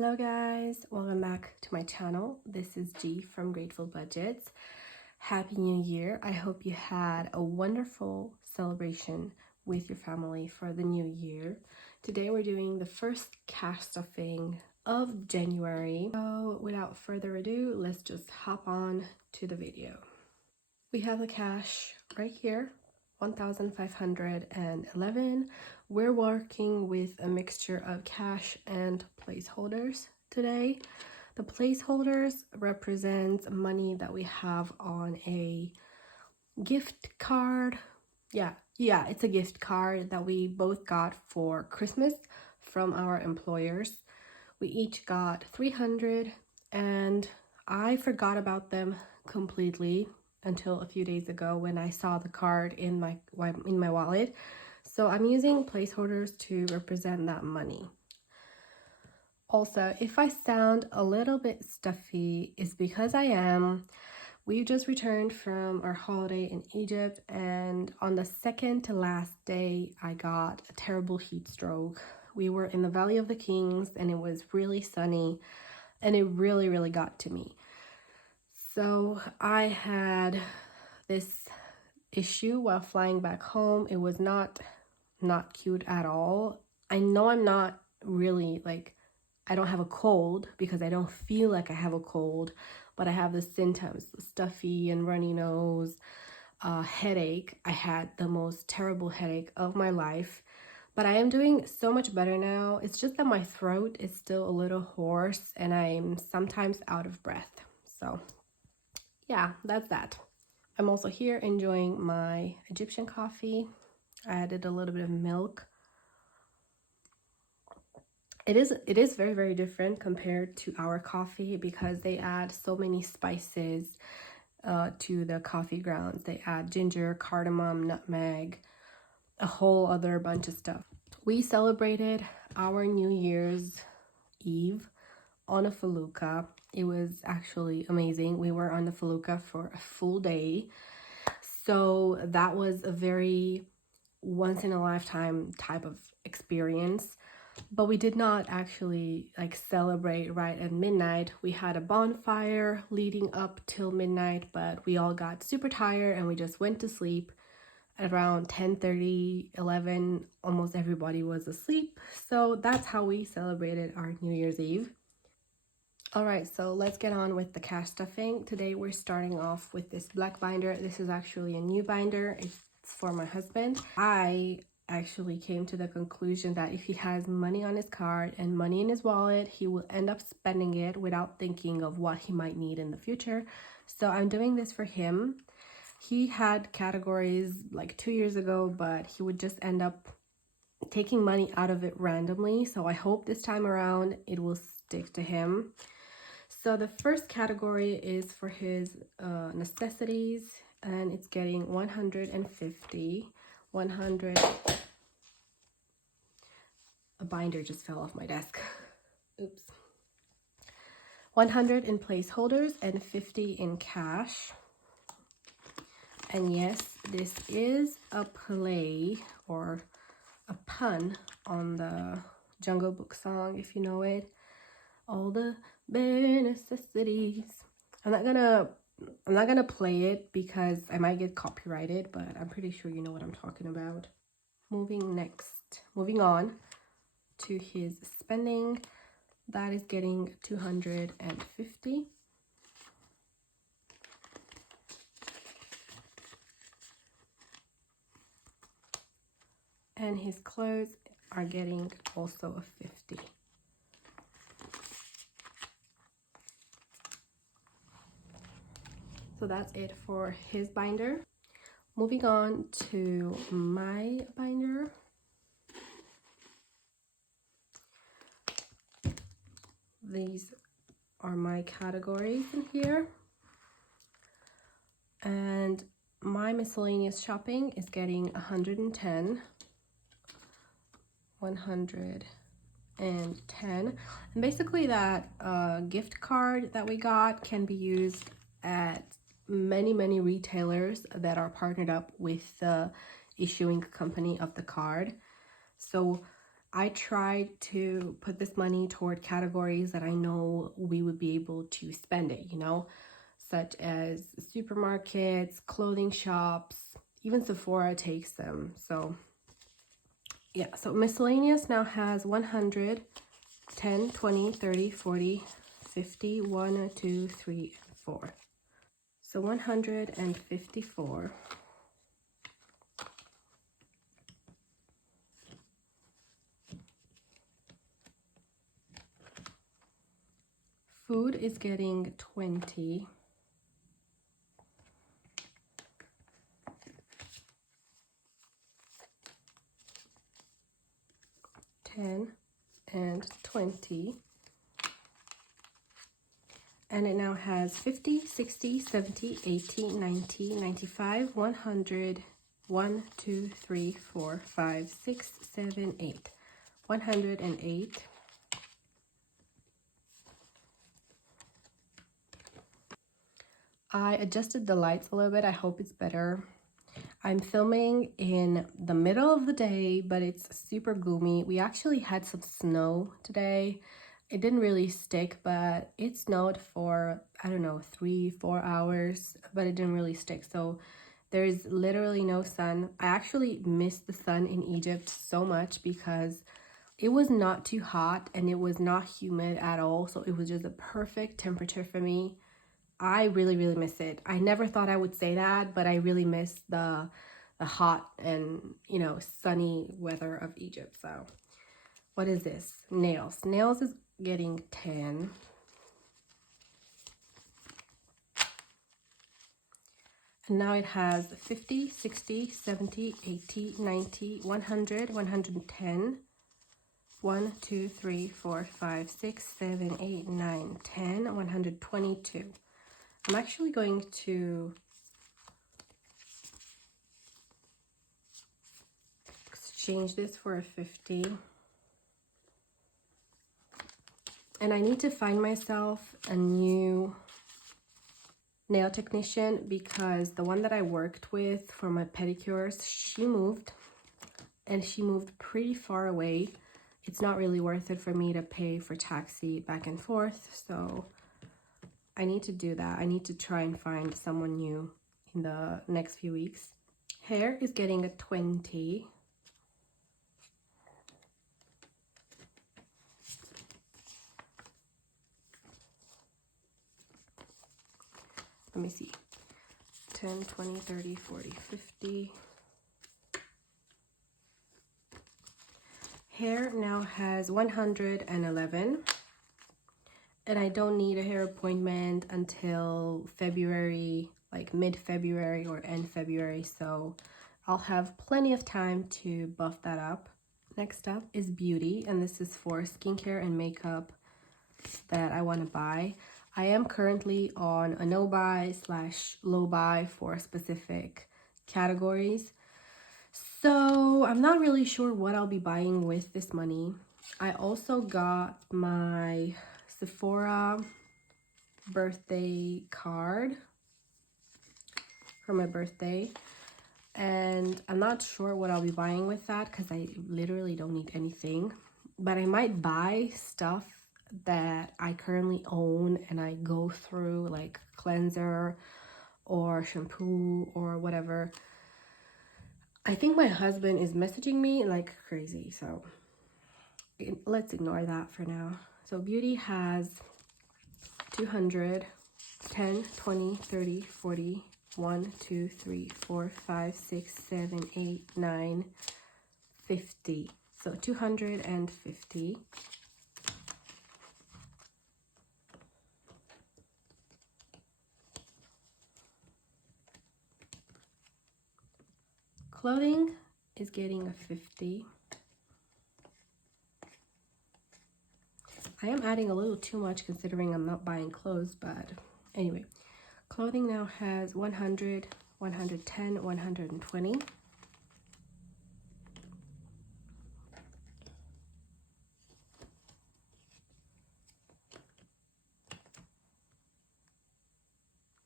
Hello guys, welcome back to my channel. This is G from Grateful Budgets. Happy New Year. I hope you had a wonderful celebration with your family for the new year. Today we're doing the first cash stuffing of January. So without further ado, let's just hop on to the video. We have the cash right here, 1,511. We're working with a mixture of cash and placeholders today. The placeholders represent money that we have on a gift card. Yeah, it's a gift card that we both got for Christmas from our employers. We each got 300 and I forgot about them completely until a few days ago when I saw the card in my wallet. So I'm using placeholders to represent that money. Also, if I sound a little bit stuffy, it's because I am. We just returned from our holiday in Egypt, and on the second to last day, I got a terrible heat stroke. We were in the Valley of the Kings and it was really sunny and it really got to me. So I had this issue while flying back home. It was not cute at all. I know I'm not really I don't have a cold because I don't feel like I have a cold, but I have the symptoms, stuffy and runny nose, headache. I had the most terrible headache of my life, but I am doing so much better now. It's just that my throat is still a little hoarse and I'm sometimes out of breath. So yeah, that's that. I'm also here enjoying my Egyptian coffee. I added a little bit of milk. It is very different compared to our coffee because they add so many spices to the coffee grounds. They add ginger, cardamom, nutmeg, a whole other bunch of stuff. We celebrated our New Year's Eve on a felucca. It was actually amazing. We were on the felucca for a full day. So that was a very once in a lifetime type of experience. But we did not actually celebrate right at midnight. We had a bonfire leading up till midnight, but we all got super tired and we just went to sleep at around 10:30, 11. Almost everybody was asleep. So that's how we celebrated our New Year's Eve. All right, so let's get on with the cash stuffing. Today we're starting off with this black binder. This is actually a new binder. It's for my husband. I actually came to the conclusion that if he has money on his card and money in his wallet, he will end up spending it without thinking of what he might need in the future. So I'm doing this for him. He had categories like 2 years ago, but he would just end up taking money out of it randomly. So I hope this time around it will stick to him. So the first category is for his necessities, and it's getting 150. 100. A binder just fell off my desk. Oops. 100 in placeholders and 50 in cash. And yes, this is a play or a pun on the Jungle Book song, if you know it. All the bare necessities. I'm not gonna play it because I might get copyrighted, but I'm pretty sure you know what I'm talking about. Moving on to his spending, that is getting 250. And his clothes are getting also a 50. So that's it for his binder. Moving on to my binder. These are my categories in here. And my miscellaneous shopping is getting 110. 110. And basically that gift card that we got can be used at many retailers that are partnered up with the issuing company of the card. So I tried to put this money toward categories that I know we would be able to spend it, you know, such as supermarkets, clothing shops, even Sephora takes them. So yeah, so miscellaneous now has 100, 10, 20, 30, 40, 50, 1, 2, 3, and 4. So 154. Food is getting 20. 10 and 20. And it now has 50, 60, 70, 80, 90, 95, 100, 1, 2, 3, 4, 5, 6, 7, 8. 108. I adjusted the lights a little bit. I hope it's better. I'm filming in the middle of the day, but it's super gloomy. We actually had some snow today. It didn't really stick, but it snowed for, I don't know, 3-4 hours, but it didn't really stick. So there's literally no sun. I actually missed the sun in Egypt so much because it was not too hot and it was not humid at all. So it was just a perfect temperature for me. I really, really miss it. I never thought I would say that, but I really miss the hot and, you know, sunny weather of Egypt. So what is this? Nails. Nails is getting 10. And now it has 50, 60, 70, 80, 90, 100, 110. 1, 2, 3, 4, 5, 6, 7, 8, 9, 10, 122. I'm actually going to exchange this for a 50. And I need to find myself a new nail technician because the one that I worked with for my pedicures, she moved and she moved pretty far away. It's not really worth it for me to pay for taxi back and forth. So I need to do that. I need to try and find someone new in the next few weeks. Hair is getting a 20. Let me see. 10, 20, 30, 40, 50. Hair now has 111. And I don't need a hair appointment until February, like mid-February or end February. So I'll have plenty of time to buff that up. Next up is beauty, and this is for skincare and makeup that I want to buy. I am currently on a no buy / low buy for specific categories. So I'm not really sure what I'll be buying with this money. I also got my Sephora birthday card for my birthday, and I'm not sure what I'll be buying with that because I literally don't need anything, but I might buy stuff that I currently own and I go through, like cleanser or shampoo or whatever. I think my husband is messaging me like crazy, so let's ignore that for now. So beauty has 200, 10, 20, 30, 40, 1, 2, 3, 4, 5, 6, 7, 8, 9, 50. So 250. Clothing is getting a 50. I am adding a little too much considering I'm not buying clothes, but anyway. Clothing now has 100, 110, 120.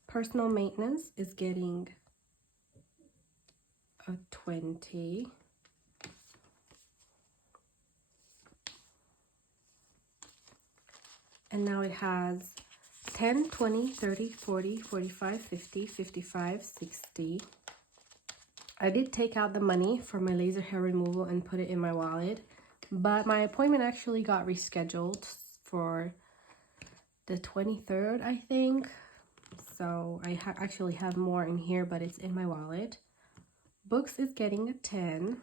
Personal maintenance is getting a 20. And now it has 10, 20, 30, 40, 45, 50, 55, 60. I did take out the money for my laser hair removal and put it in my wallet, but my appointment actually got rescheduled for the 23rd, I think. So I actually have more in here, but it's in my wallet. Books is getting a 10.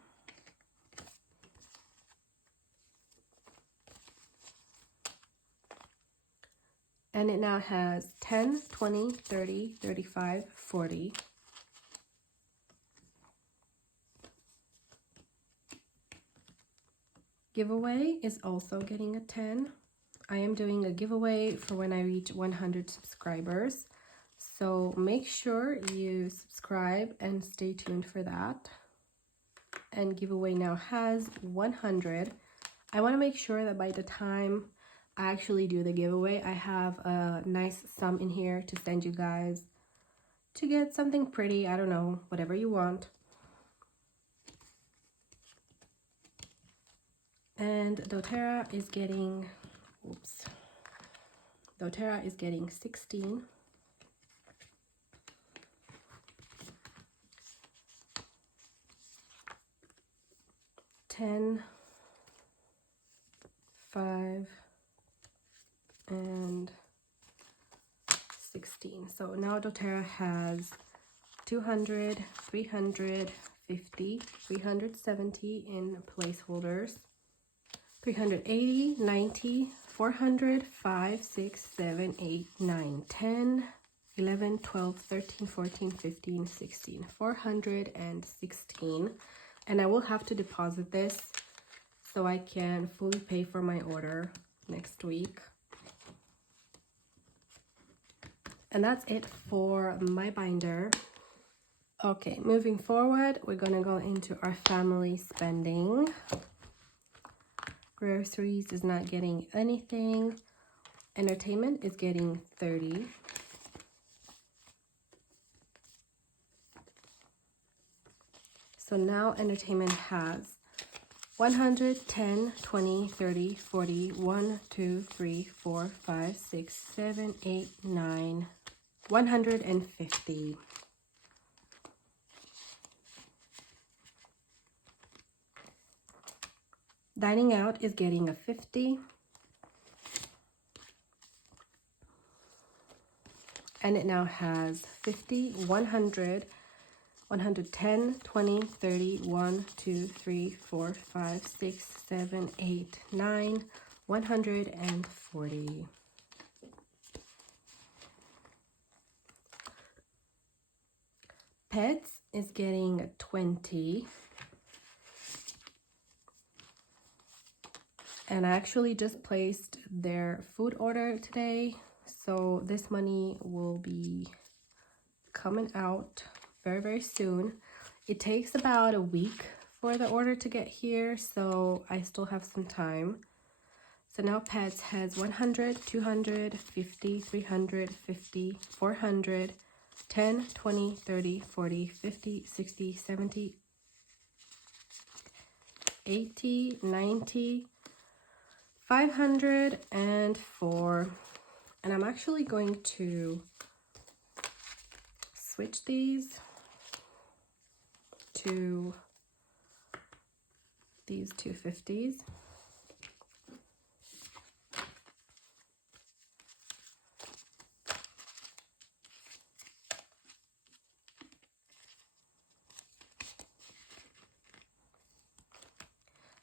And it now has 10, 20, 30, 35, 40. Giveaway is also getting a 10. I am doing a giveaway for when I reach 100 subscribers. So make sure you subscribe and stay tuned for that. And giveaway now has 100. I want to make sure that by the time I actually do the giveaway, I have a nice sum in here to send you guys to get something pretty. I don't know, whatever you want. And doTERRA is getting, doTERRA is getting 16. $10, $5, and 16. So now doTERRA has 200, 350, 370 in placeholders, 380, 90, 400, 5, 6, 7, 8, 9, 10, 11, 12, 13, 14, 15, 16, 416. And I will have to deposit this so I can fully pay for my order next week. And that's it for my binder. Okay, moving forward, we're gonna go into our family spending. Groceries is not getting anything. Entertainment is getting 30. So now entertainment has 110, 20, 30, 40, 1, 2, 3, 4, 5, 6, 7, 8, 9, 150. Dining out is getting a 50. And it now has 50, 100, 110, 20, 30, 1, 2, 3, 4, 5, 6, 7, 8, 9, 140. Pets is getting 20. And I actually just placed their food order today, so this money will be coming out very, very soon. It takes about a week for the order to get here, so I still have some time. So now Pets has 100, 200, 50, 300, 50, 400, 10, 20, 30, 40, 50, 60, 70, 80, 90, 504. And I'm actually going to switch these to these 250s.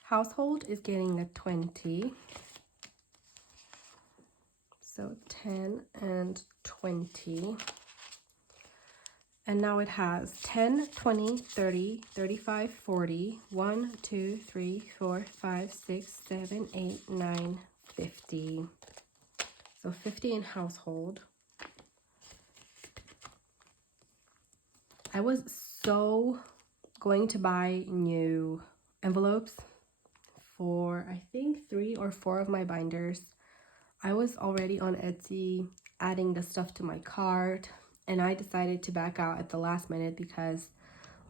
Household is getting a 20. So 10 and 20. And now it has 10, 20, 30, 35, 40, 1, 2, 3, 4, 5, 6, 7, 8, 9, 50. So 50 in household. I was so going to buy new envelopes for I think 3 or 4 of my binders. I was already on Etsy adding the stuff to my cart, and I decided to back out at the last minute because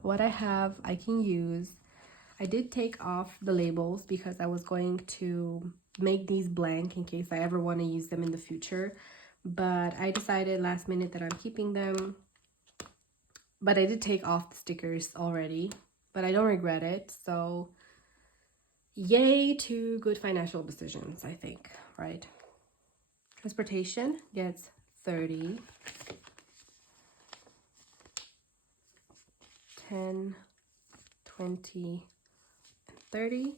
what I have I can use. I did take off the labels because I was going to make these blank in case I ever want to use them in the future. But I decided last minute that I'm keeping them. But I did take off the stickers already, but I don't regret it. So yay to good financial decisions, I think, right? Transportation gets 30, 10, 20, 30.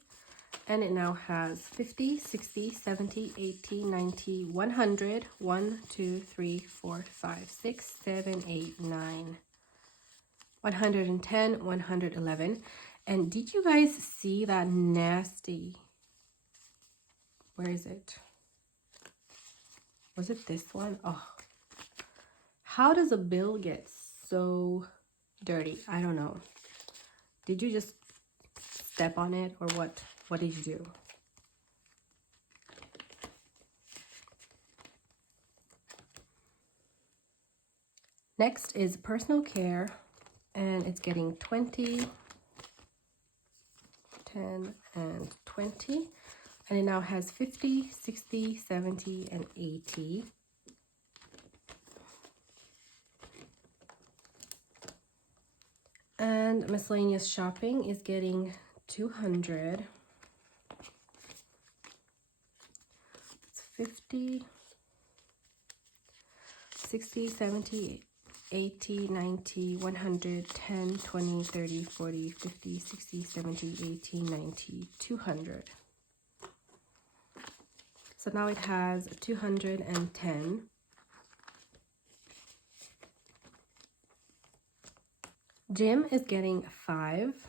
And it now has 50, 60, 70, 80, 90, 100, 1, 2, 3, 4, 5, 6, 7, 8, 9, 110, 111. And did you guys see that nasty? Where is it? Was it this one? Oh, how does a bill get so dirty? I don't know. Did you just step on it or what? What did you do? Next is personal care, and it's getting 20, 10, and 20. And it now has 50, 60, 70, and 80. And miscellaneous shopping is getting 200. It's 50, 60, 70, 80, 90, 100, 10, 20, 30, 40, 50, 60, 70, 80, 90, 200. So now it has 210. Gym is getting 5.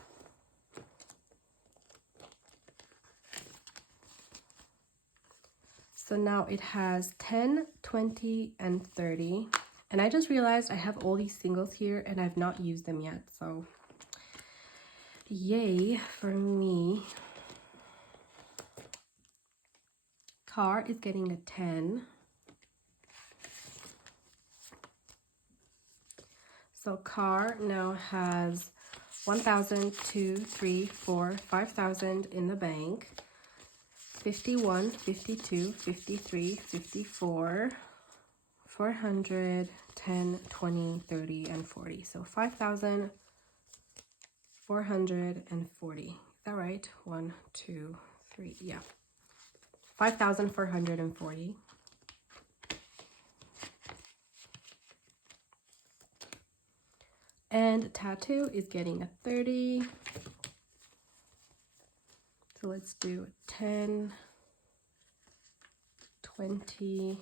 So now it has 10, 20, and 30. And I just realized I have all these singles here and I've not used them yet. So yay for me. Car is getting a 10. So car now has 1,000, 2, 3, 4, 5,000 in the bank. 51, 52, 53, 54, 400, 10, 20, 30, and 40. So 5,440. Is that right? 1, 2, 3. Yeah. 5,440. And tattoo is getting a 30. So let's do 10, 20,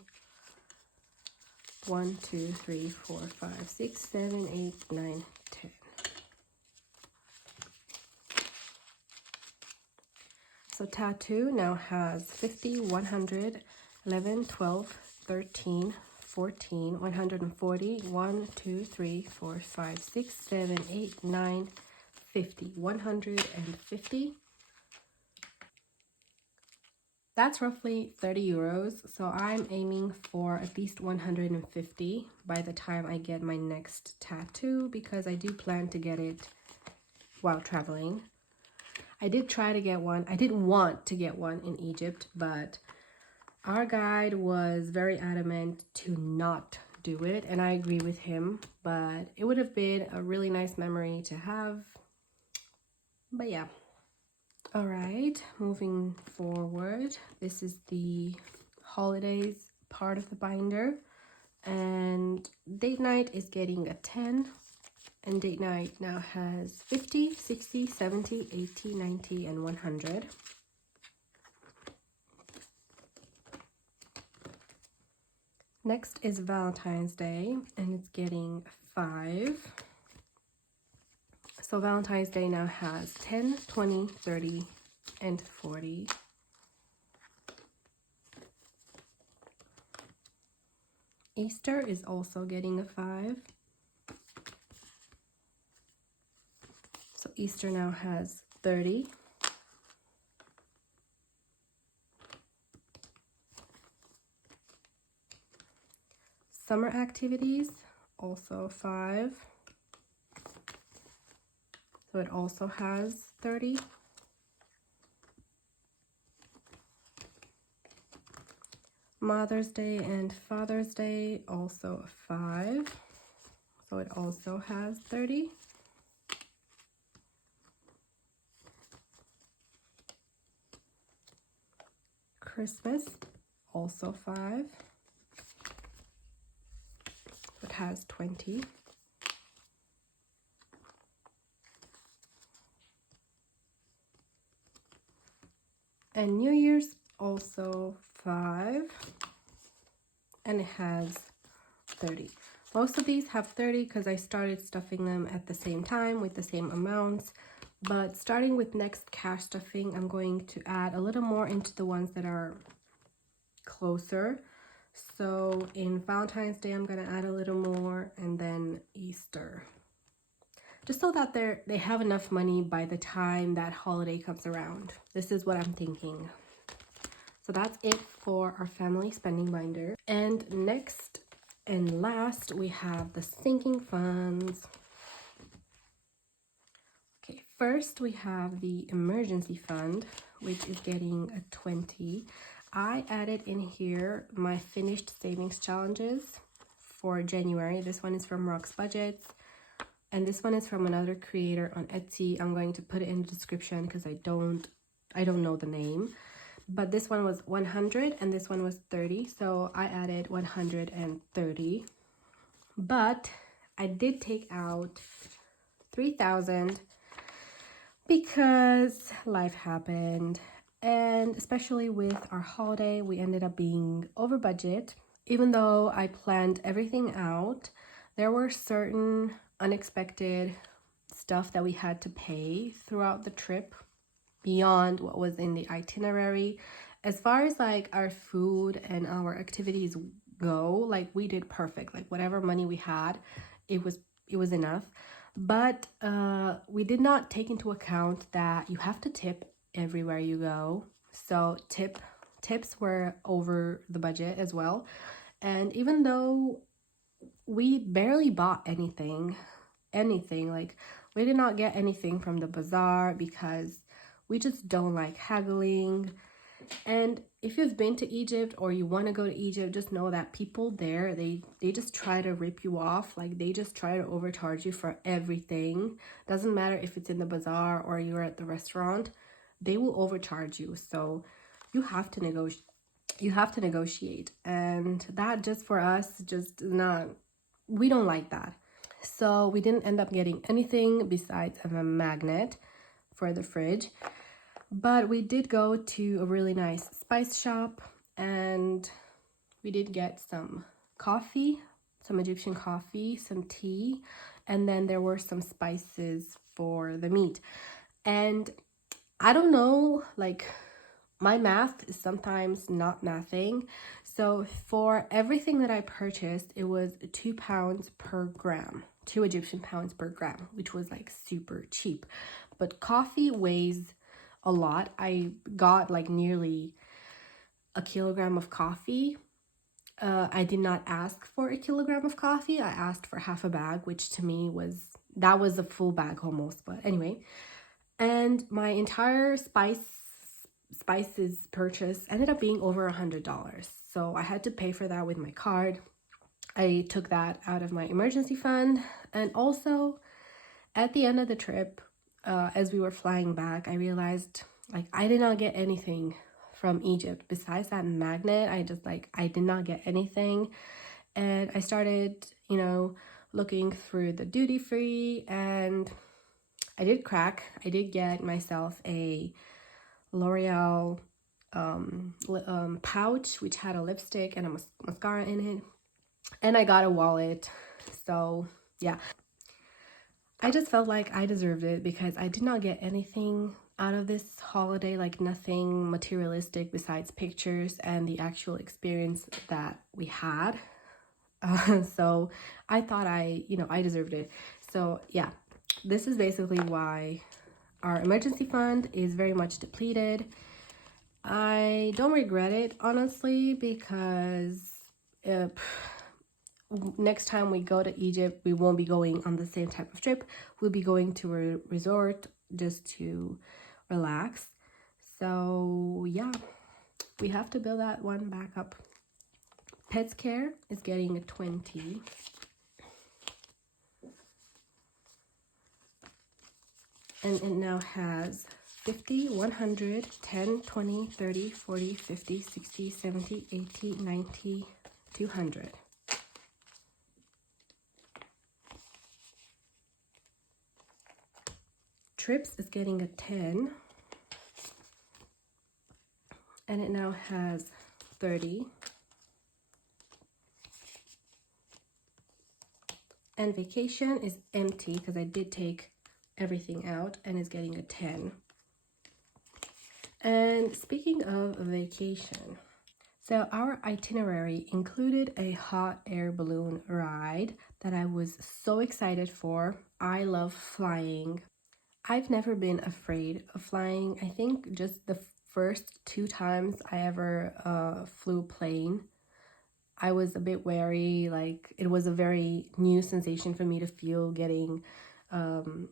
1, 2, 3, 4, 5, 6, 7, 8, 9, 10. So tattoo now has 50, 100, 11, 12, 13, 14, 140, 1, 2, 3, 4, 5, 6, 7, 8, 9, 50, 150. That's roughly 30 euros. So I'm aiming for at least 150 by the time I get my next tattoo, because I do plan to get it while traveling. I did try to get one. I didn't want to get one in Egypt, but our guide was very adamant to not do it, and I agree with him, but it would have been a really nice memory to have. But yeah. All right, moving forward, this is the holidays part of the binder, and date night is getting a 10, and date night now has 50, 60, 70, 80, 90, and 100. Next is Valentine's Day, and it's getting 5. So Valentine's Day now has 10, 20, 30, and 40. Easter is also getting a 5. So Easter now has 30. Summer activities, also 5. So it also has 30. Mother's Day and Father's Day, also 5. So it also has 30. Christmas, also 5. It has 20. And New Year's, also 5. And it has 30. Most of these have 30 because I started stuffing them at the same time with the same amounts. But starting with next cash stuffing, I'm going to add a little more into the ones that are closer. So in Valentine's Day, I'm going to add a little more, and then Easter. Just so that they have enough money by the time that holiday comes around. This is what I'm thinking. So that's it for our family spending binder. And next and last, we have the sinking funds. Okay, first we have the emergency fund, which is getting a 20. I added in here my finished savings challenges for January. This one is from Rock's Budgets, and this one is from another creator on Etsy. I'm going to put it in the description because I don't know the name. But this one was 100 and this one was 30, so I added 130. But I did take out 3,000 because life happened, and especially with our holiday, we ended up being over budget. Even though I planned everything out, there were certain unexpected stuff that we had to pay throughout the trip beyond what was in the itinerary. As far as like our food and our activities go, like we did perfect. Like whatever money we had, it was enough. But we did not take into account that you have to tip everywhere you go. So tips were over the budget as well. And even though we barely bought anything, like we did not get anything from the bazaar because we just don't like haggling. And if you've been to Egypt or you want to go to Egypt, just know that people there, they just try to rip you off. Like they just try to overcharge you for everything. Doesn't matter if it's in the bazaar or you're at the restaurant, they will overcharge you. So you have to negotiate. And that just for us, just not, we don't like that. So we didn't end up getting anything besides a magnet for the fridge. But we did go to a really nice spice shop, and we did get some coffee, some Egyptian coffee, some tea, and then there were some spices for the meat. And I don't know, like my math is sometimes not mathing. So for everything that I purchased, it was 2 pounds per gram, 2 Egyptian pounds per gram, which was like super cheap. But coffee weighs a lot. I got like nearly a kilogram of coffee. I did not ask for a kilogram of coffee. I asked for half a bag, which to me was a full bag almost. But anyway, and my entire spices purchase ended up being over $100. So I had to pay for that with my card. I took that out of my emergency fund. And also at the end of the trip, as we were flying back, I realized like I did not get anything from Egypt besides that magnet. I did not get anything. And I started, looking through the duty free, and I did get myself a L'Oreal pouch, which had a lipstick and a mascara in it. And I got a wallet. So yeah, I just felt like I deserved it because I did not get anything out of this holiday, like nothing materialistic besides pictures and the actual experience that we had. So I thought I deserved it. So yeah, this is basically why our emergency fund is very much depleted. I don't regret it, honestly, because next time we go to Egypt, we won't be going on the same type of trip. We'll be going to a resort just to relax. So yeah, we have to build that one back up. Pets Care is getting a 20. And it now has 50, 100, 10, 20, 30, 40, 50, 60, 70, 80, 90, 200. Trips is getting a 10. And it now has 30. And Vacation is empty because I did take everything out and is getting a 10. And speaking of Vacation, so our itinerary included a hot air balloon ride that I was so excited for. I love flying. I've never been afraid of flying. I think just the first 2 times I ever flew plane, I was a bit wary. Like, it was a very new sensation for me to feel getting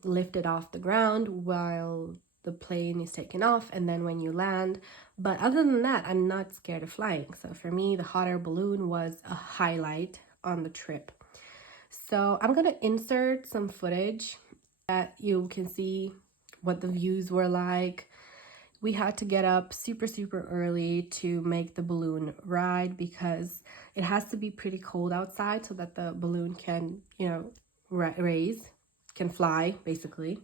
lifted off the ground while the plane is taken off and then when you land. But other than that, I'm not scared of flying. So for me, the hot air balloon was a highlight on the trip. So I'm gonna insert some footage that you can see what the views were like. We had to get up super early to make the balloon ride because it has to be pretty cold outside so that the balloon can, you know, raise, can fly, basically.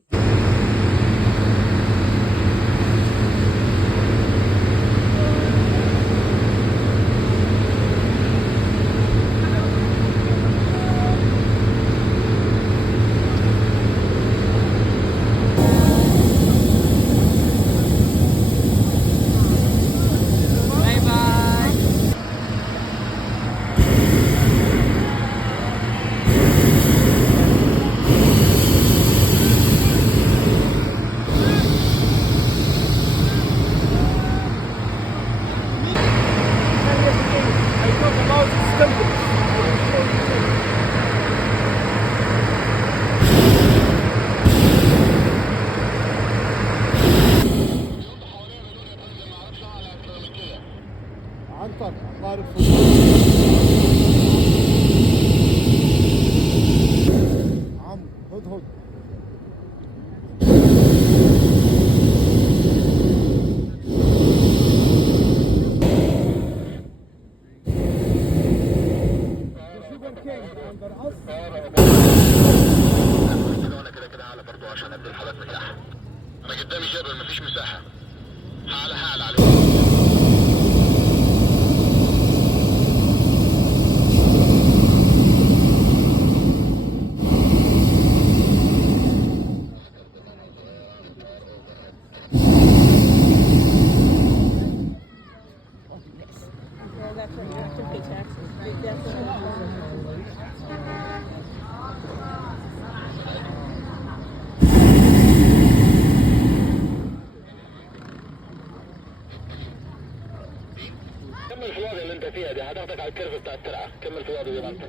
كمل في الوضع اللي انت فيها دي، هتاخدك على الكيرف بتاع الترعه. كمل في الوضع زي ما انت.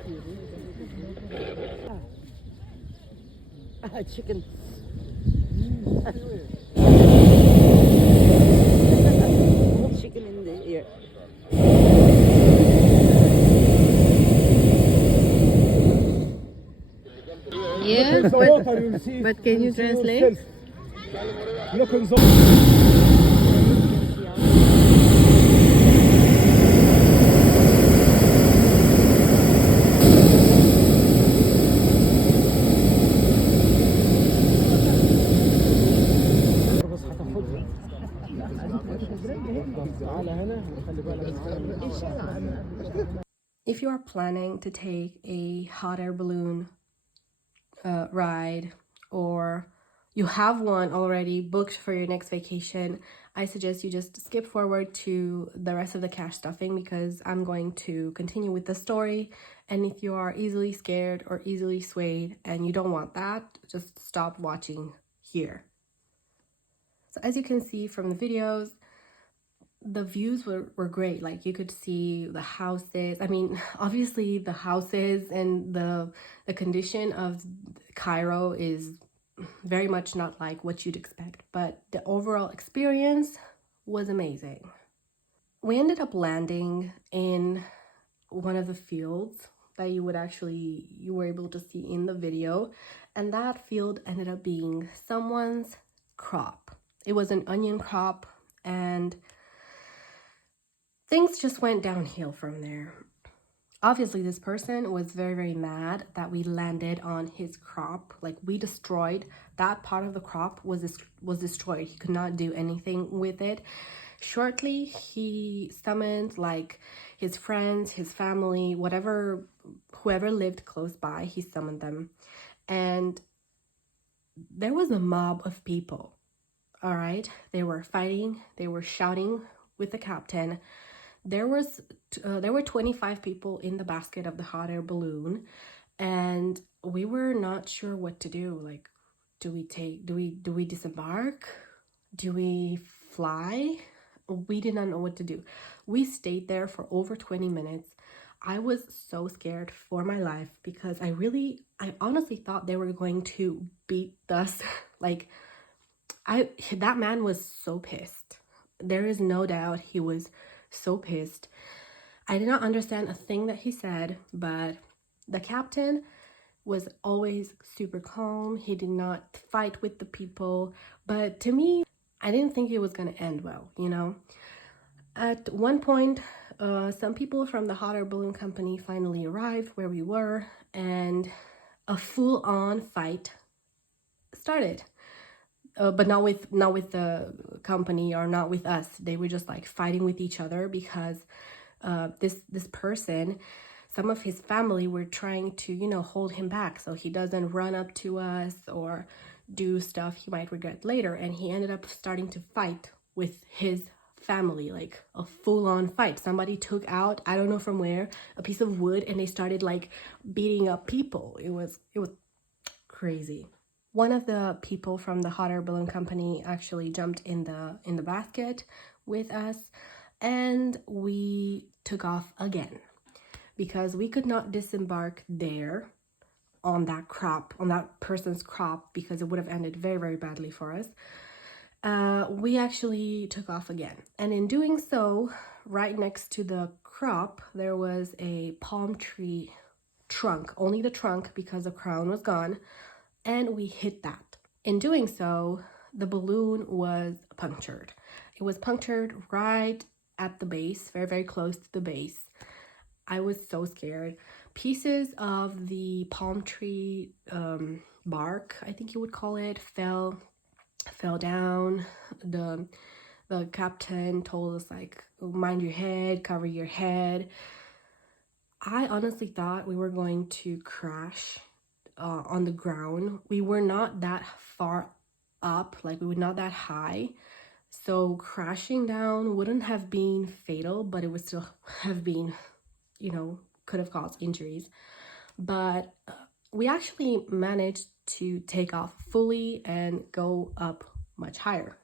Chicken. Chicken in the ear. Yeah, but can you translate? Look in the If you are planning to take a hot air balloon ride, or you have one already booked for your next vacation, I suggest you just skip forward to the rest of the cache stuffing because I'm going to continue with the story. And if you are easily scared or easily swayed and you don't want that, just stop watching here. So as you can see from the videos, the views were great. Like, you could see the houses. I mean, obviously the houses and the condition of Cairo is very much not like what you'd expect, but the overall experience was amazing. We ended up landing in one of the fields that you were able to see in the video, and that field ended up being someone's crop. It was an onion crop, and things just went downhill from there. Obviously, this person was very, very mad that we landed on his crop. Like, we destroyed that part of the crop, was destroyed. He could not do anything with it. Shortly, he summoned like his friends, his family, whoever lived close by, he summoned them. And there was a mob of people, all right? They were fighting, they were shouting with the captain. There were 25 people in the basket of the hot air balloon, and we were not sure what to do. Like, do we disembark? Do we fly? We did not know what to do. We stayed there for over 20 minutes. I was so scared for my life because I honestly thought they were going to beat us. Like, that man was so pissed. There is no doubt he was so pissed. I did not understand a thing that he said, but the captain was always super calm. He did not fight with the people, but to me, I didn't think it was going to end well, you know? At one point, some people from the hot air balloon company finally arrived where we were, and a full-on fight started. But not with the company or not with us. They were just like fighting with each other because this person, some of his family were trying to, you know, hold him back so he doesn't run up to us or do stuff he might regret later. And he ended up starting to fight with his family, like a full-on fight. Somebody took out, I don't know from where, a piece of wood, and they started like beating up people. It was crazy. One of the people from the hot air balloon company actually jumped in the basket with us, and we took off again because we could not disembark there on that person's crop, because it would have ended very, very badly for us. We actually took off again, and in doing so, right next to the crop, there was a palm tree trunk, only the trunk because the crown was gone, and we hit that. In doing so, the balloon was punctured. It was punctured right at the base, very, very close to the base. I was so scared. Pieces of the palm tree bark, I think you would call it, fell down. The captain told us, like, mind your head, cover your head. I honestly thought we were going to crash on the ground. We were not that far up, like we were not that high, so crashing down wouldn't have been fatal, but it would still have been, you know, could have caused injuries. But we actually managed to take off fully and go up much higher.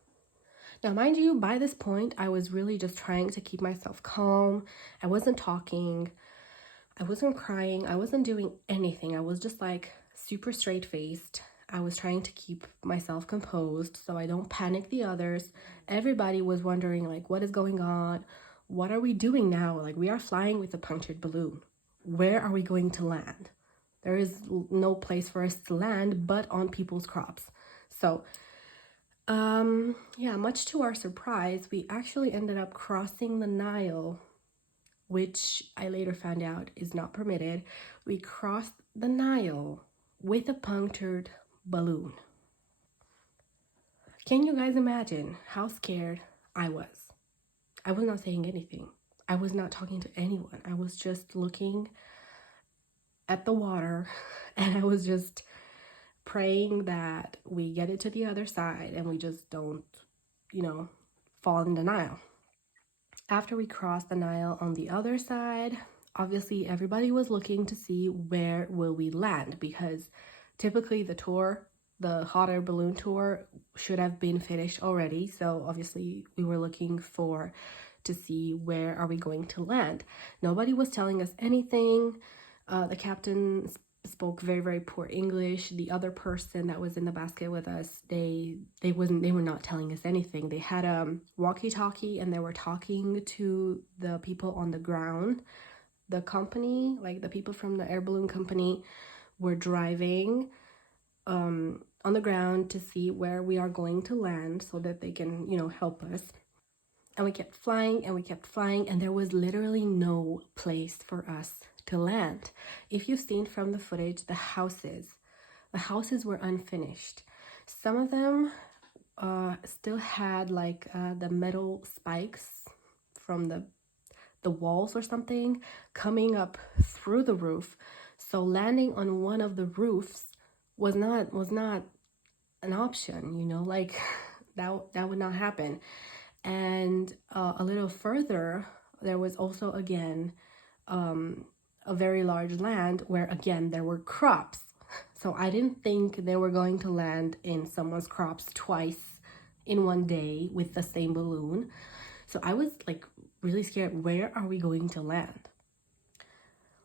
Now, mind you, by this point, I was really just trying to keep myself calm. I wasn't talking, I wasn't crying, I wasn't doing anything. I was just like super straight-faced. I was trying to keep myself composed so I don't panic the others. Everybody was wondering, like, what is going on? What are we doing now? Like, we are flying with a punctured balloon. Where are we going to land? There is no place for us to land but on people's crops. So, yeah, much to our surprise, we actually ended up crossing the Nile, which I later found out is not permitted. We crossed the Nile with a punctured balloon. Can you guys imagine how scared I was? I was not saying anything. I was not talking to anyone. I was just looking at the water, and I was just praying that we get it to the other side and we just don't, you know, fall in the Nile. After we crossed the Nile on the other side, obviously everybody was looking to see where will we land, because typically the hot air balloon tour should have been finished already. So obviously we were looking to see where are we going to land. Nobody was telling us anything. The captain spoke very, very poor English. The other person that was in the basket with us, they were not telling us anything. They had a walkie-talkie and they were talking to the people on the ground, the company, like the people from the air balloon company, were driving on the ground to see where we are going to land so that they can, you know, help us. And we kept flying and we kept flying, and there was literally no place for us to land. If you've seen from the footage, the houses were unfinished. Some of them still had like the metal spikes from the walls or something coming up through the roof. So landing on one of the roofs was not an option, you know, like that would not happen. And a little further, there was also again a very large land where again there were crops. So I didn't think they were going to land in someone's crops twice in one day with the same balloon. So I was like really scared. Where are we going to land?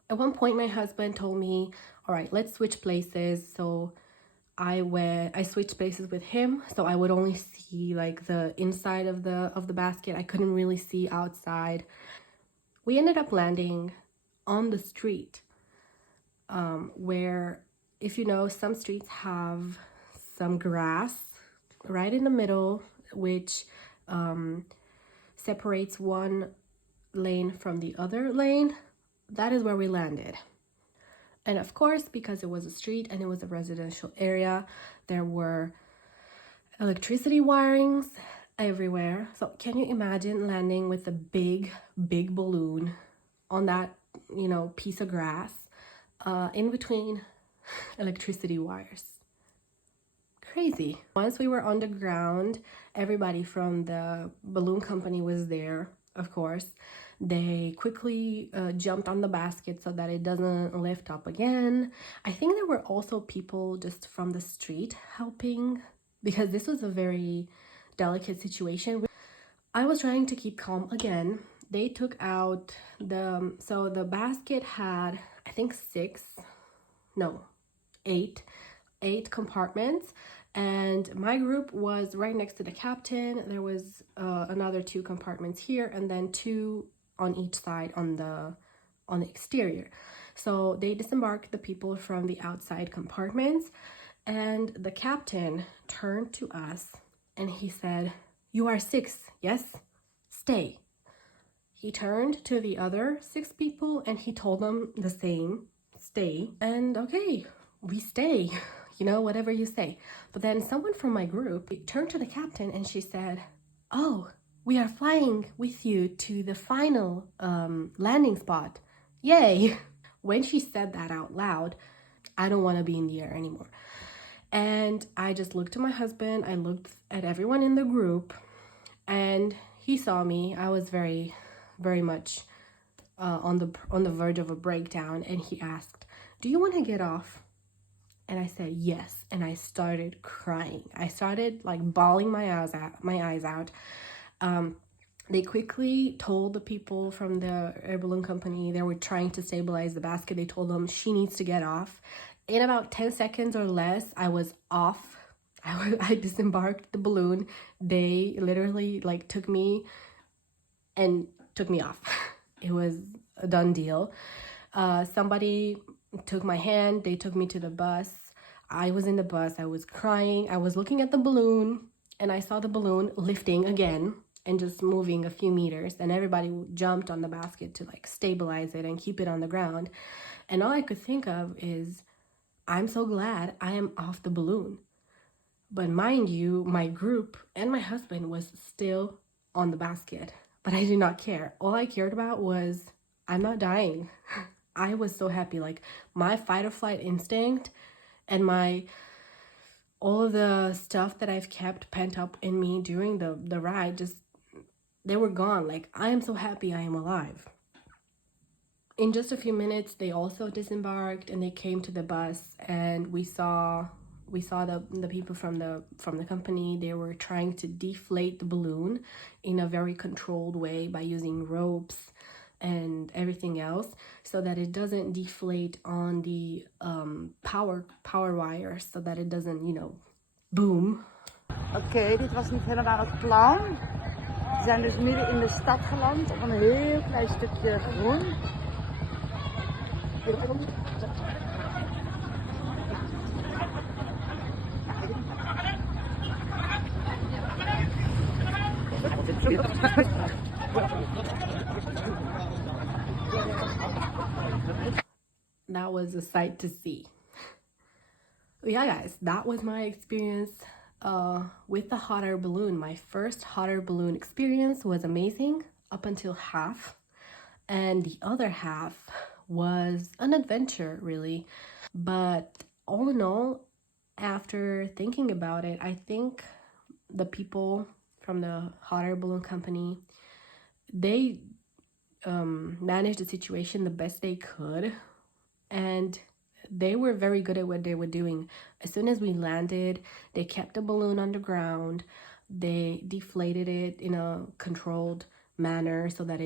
At one point, my husband told me, all right, let's switch places. So I switched places with him, so I would only see like the inside of the basket. I couldn't really see outside. We ended up landing on the street, where, if you know, some streets have some grass right in the middle, which separates one lane from the other lane. That is where we landed. And of course, because it was a street and it was a residential area, there were electricity wirings everywhere. So can you imagine landing with a big balloon on that, you know, piece of grass in between electricity wires? Crazy. Once we were on the ground, everybody from the balloon company was there, of course. They quickly jumped on the basket so that it doesn't lift up again. I think there were also people just from the street helping, because this was a very delicate situation. I was trying to keep calm again. They took out so the basket had, I think eight compartments. And my group was right next to the captain. There was another 2 compartments here, and then 2 on each side on the exterior. So they disembarked the people from the outside compartments, and the captain turned to us and he said, "You are 6, yes? Stay." He turned to the other 6 people and he told them the same, stay. And okay, we stay, you know, whatever you say. But then someone from my group turned to the captain and she said, "Oh, we are flying with you to the final landing spot. Yay!" When she said that out loud, I don't want to be in the air anymore. And I just looked to my husband, I looked at everyone in the group, and he saw me. I was very, very much on the verge of a breakdown, and he asked, "Do you want to get off?" And I said yes, and I started crying. I started like bawling my eyes out. They quickly told the people from the air balloon company, they were trying to stabilize the basket. They told them she needs to get off. In about 10 seconds or less, I was off. I disembarked the balloon. They literally like took me off. It was a done deal. Somebody took my hand. They took me to the bus. I was in the bus. I was crying. I was looking at the balloon, and I saw the balloon lifting again and just moving a few meters, and everybody jumped on the basket to like stabilize it and keep it on the ground. And all I could think of is, I'm so glad I am off the balloon. But mind you, my group and my husband was still on the basket, but I did not care. All I cared about was, I'm not dying. I was so happy. Like my fight or flight instinct and all of the stuff that I've kept pent up in me during the ride, just, they were gone. Like, I am so happy I am alive. In just a few minutes, they also disembarked and they came to the bus, and we saw the people from the company. They were trying to deflate the balloon in a very controlled way by using ropes and everything else, so that it doesn't deflate on the power wires, so that it doesn't, you know, boom. Oké, dit was niet helemaal het plan. We zijn dus midden in de stad geland op een heel klein stukje groen. That was a sight to see. Yeah, guys, that was my experience with the hot air balloon. My first hot air balloon experience was amazing up until half, and the other half was an adventure, really. But all in all, after thinking about it, I think the people from the hot air balloon company, they managed the situation the best they could, and they were very good at what they were doing. As soon as we landed, they kept the balloon on the ground. They deflated it in a controlled manner so that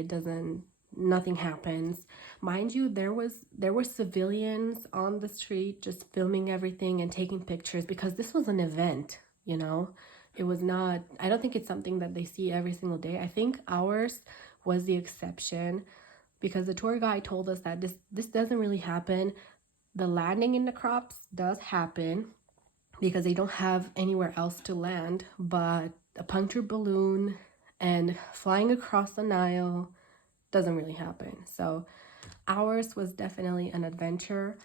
nothing happens. Mind you, there were civilians on the street just filming everything and taking pictures because this was an event, you know. It was not, I don't think it's something that they see every single day. I think ours was the exception because the tour guide told us that this doesn't really happen. The landing in the crops does happen because they don't have anywhere else to land, but a punctured balloon and flying across the Nile doesn't really happen. So ours was definitely an adventure.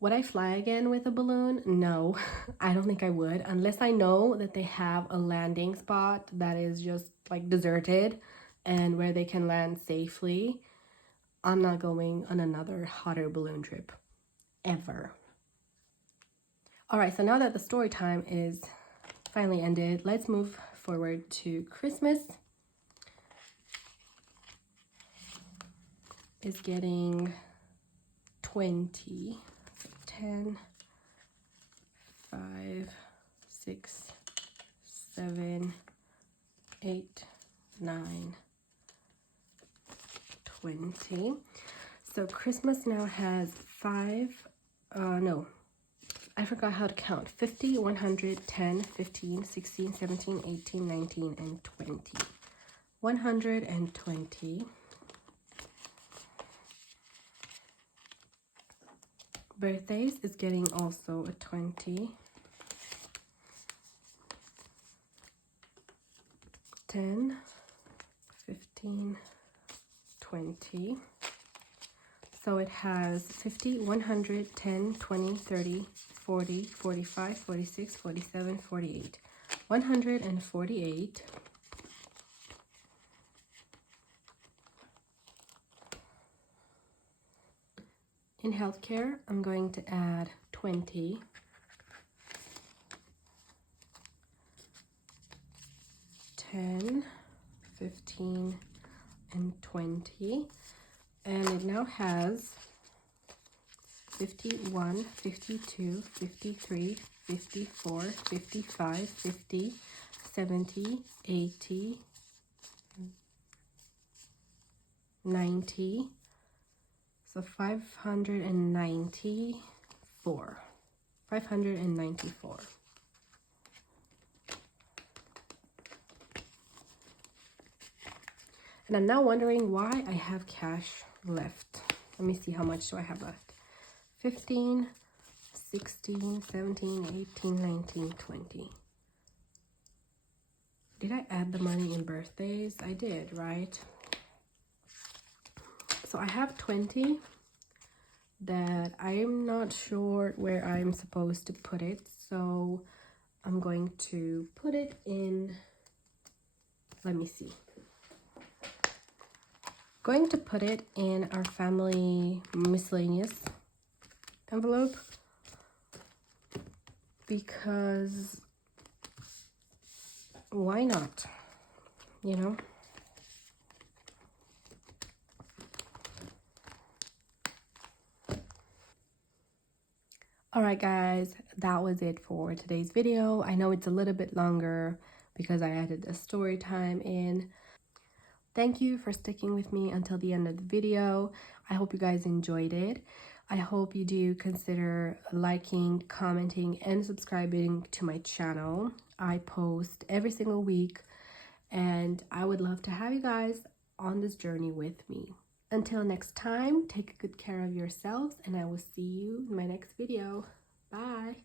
Would I fly again with a balloon? No, I don't think I would, unless I know that they have a landing spot that is just like deserted and where they can land safely. I'm not going on another hot air balloon trip ever. All right, so now that the story time is finally ended, let's move forward to Christmas. Is getting 20, 10, 5, 6, 7, 8, 9, 20. So Christmas now has I forgot how to count. 50, 100, 10, 15, 16, 17, 18, 19, and 20. 120. Birthdays is getting also a 20. 10, 15, 20. So it has 50, 100, 10, 20, 30, 40, 45, 46, 47, 48. 148. In healthcare, I'm going to add 20. 10, 15, and 20. And it now has 51, 52, 53, 54, 55, 50, 70, 80, 90. So 594. 594. And I'm now wondering why I have cash left. Let me see, how much do I have left? 15, 16, 17, 18, 19, 20. Did I add the money in birthdays? I did, right? So I have 20 that I'm not sure where I'm supposed to put it. So I'm going to put it in, let me see. Going to put it in our family miscellaneous envelope because why not, you know? All right, guys, that was it for today's video. I know it's a little bit longer because I added a story time in. Thank you for sticking with me until the end of the video. I hope you guys enjoyed it. I hope you do consider liking, commenting, and subscribing to my channel. I post every single week, and I would love to have you guys on this journey with me. Until next time, take good care of yourselves, and I will see you in my next video. Bye.